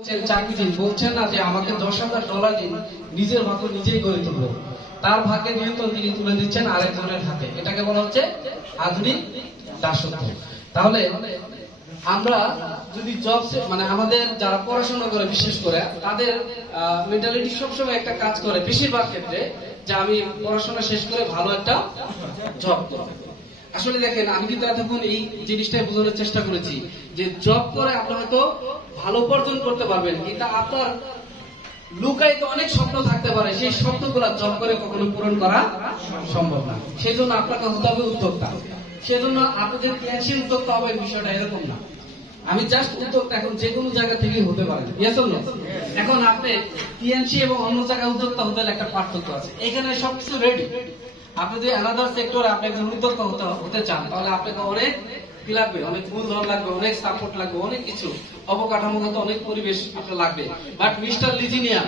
চাকরি বলছেন না যে আমাকে $10,000 দিন, নিজের ভাগ্য নিজেই গড়ে তুলবো। তার ভাগ্যের নিয়ন্ত্রণ তিনি তুলে দিচ্ছেন আরেকজনের হাতে। এটাকে বলা হচ্ছে আধুনিক দাসত্ব। তাহলে আমরা যদি জব মানে আমাদের যারা পড়াশোনা করে বিশেষ করে তাদের মেন্টালিটি সবসময় একটা কাজ করে বেশিরভাগ ক্ষেত্রে, যে আমি পড়াশোনা শেষ করে ভালো একটা জব করব। আসলে দেখেন, আমি কিন্তু এতক্ষণ এই জিনিসটাই বোঝানোর চেষ্টা করেছি যে জব করে আপনি হয়তো ভালো উপার্জন করতে পারবেন, কিন্তু আপনার লুকায়িত অনেক স্বপ্ন থাকতে পারে, সেই স্বপ্নগুলো জব করে কখনো পূরণ করা সম্ভব না। সেই জন্য আপনাকে হতে হবে উদ্যোক্তা। সেজন্য আপনাদের ক্রিয়াশীল উদ্যোক্তা হবে, বিষয়টা এরকম না। আমি জাস্ট উদ্যোক্তা এখন যে কোনো জায়গা থেকেই হতে পারেন। এখন আপনি টিএনসি এবং অন্য জায়গায় উদ্যোক্তা হতে একটা পার্থক্য আছে। এখানে সবকিছু রেডি। আপনি যদি অ্যানাদার সেক্টরে আপনি একজন উদ্যোক্তা হতে চান, তাহলে আপনাকে অনেক কি লাগবে, অনেক মূলধন লাগবে, অনেক সাপোর্ট লাগবে, অনেক কিছু অবকাঠামোগত অনেক পরিবেশ আপনার লাগবে। বাট মিস্টার লিজিনিয়ান,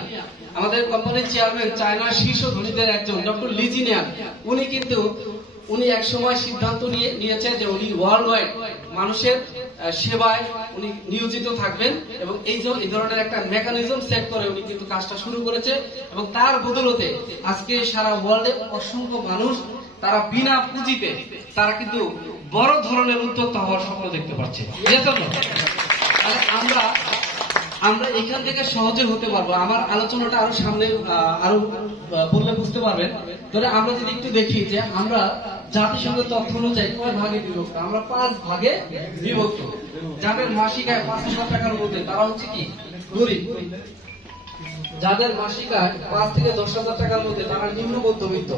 আমাদের কোম্পানির চেয়ারম্যান, চায়নার শীর্ষ ধনীদের একজন ডক্টর লিজিনিয়ান, উনি এক সময় সিদ্ধান্ত নিয়েছেন যে উনি ওয়ার্ল্ড ওয়াইড মানুষের সেবায় উনি নিয়োজিত থাকবেন, এবং এই ধরনের একটা মেকানিজম সেট করে উনি কিন্তু কাজটা শুরু করেছে। এবং তার বদৌলতে আজকে সারা ওয়ার্ল্ডে অসংখ্য মানুষ তারা বিনা পুঁজিতে তারা কিন্তু বড় ধরনের উদ্যোক্তা হওয়ার স্বপ্ন দেখতে পাচ্ছে। আমরা এখান থেকে সহজে হতে পারবো। আমার আলোচনাটা আরো সামনে আরো বললে বুঝতে পারবেন। তাহলে আমরা যদি একটু দেখি যে আমরা জাতিসংঘের তথ্য অনুযায়ী কয় ভাগে বিভক্ত? আমরা 5 ভাগে বিভক্ত। যাদের মাসিক আয় 5,000 টাকার মধ্যে তারা হচ্ছে কি গরিব। যাদের মাসিক আয় 5 থেকে 10,000 টাকার মধ্যে তারা নিম্ন মধ্যবিত্ত।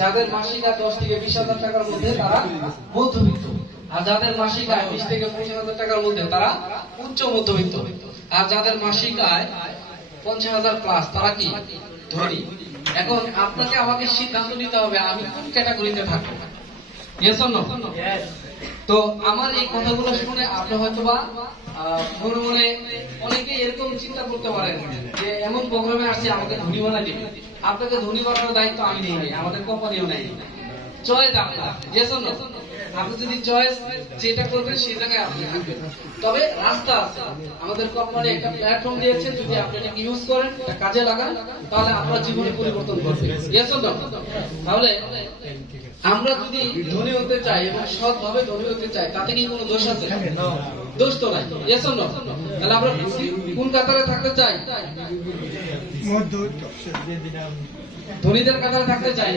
যাদের মাসিক আয় 10 থেকে 20,000 টাকার মধ্যে তারা মধ্যবিত্ত। আর যাদের মাসিক আয় 20 থেকে 25,000 টাকার মধ্যে তারা উচ্চ মধ্যবিত্ত। আর যাদের মাসিক আয় 50,000 প্লাস তারা কি ধনী। এখন আপনাকে আমাকে সিদ্ধান্ত নিতে হবে আমি কোন ক্যাটাগরিতে থাকবো। তো আমার এই কথাগুলো শুনে আপনি হয়তোবা মনে মনে অনেকে এরকম চিন্তা করতে পারেন যে এমন প্রোগ্রামে আসছে আমাকে ধনী বানাই দিবে। আপনাকে ধনী বানানোর দায়িত্ব আমি নেই নাই, আমাদের কোম্পানিও নেই। চয়েস আপনার। আপনি যদি চয়েস যেটা করবেন সেই জায়গায় আপনি থাকবেন। তবে রাস্তা আছে। আমাদের কোম্পানি একটা প্ল্যাটফর্ম দিয়েছে, যদি আপনি এটাকে ইউজ করেন, এটা কাজে লাগান, তাহলে আপনার জীবনে পরিবর্তন ঘটবে। তাহলে আমরা যদি ধনী হতে চাই এবং সৎভাবে ধনী হতে চাই, তাতে কি কোনো দোষ আছে? দোষ তো নাই। তাহলে আমরা কোন কাতারে থাকতে চাই? ধনীদের কাতারে থাকতে চাই।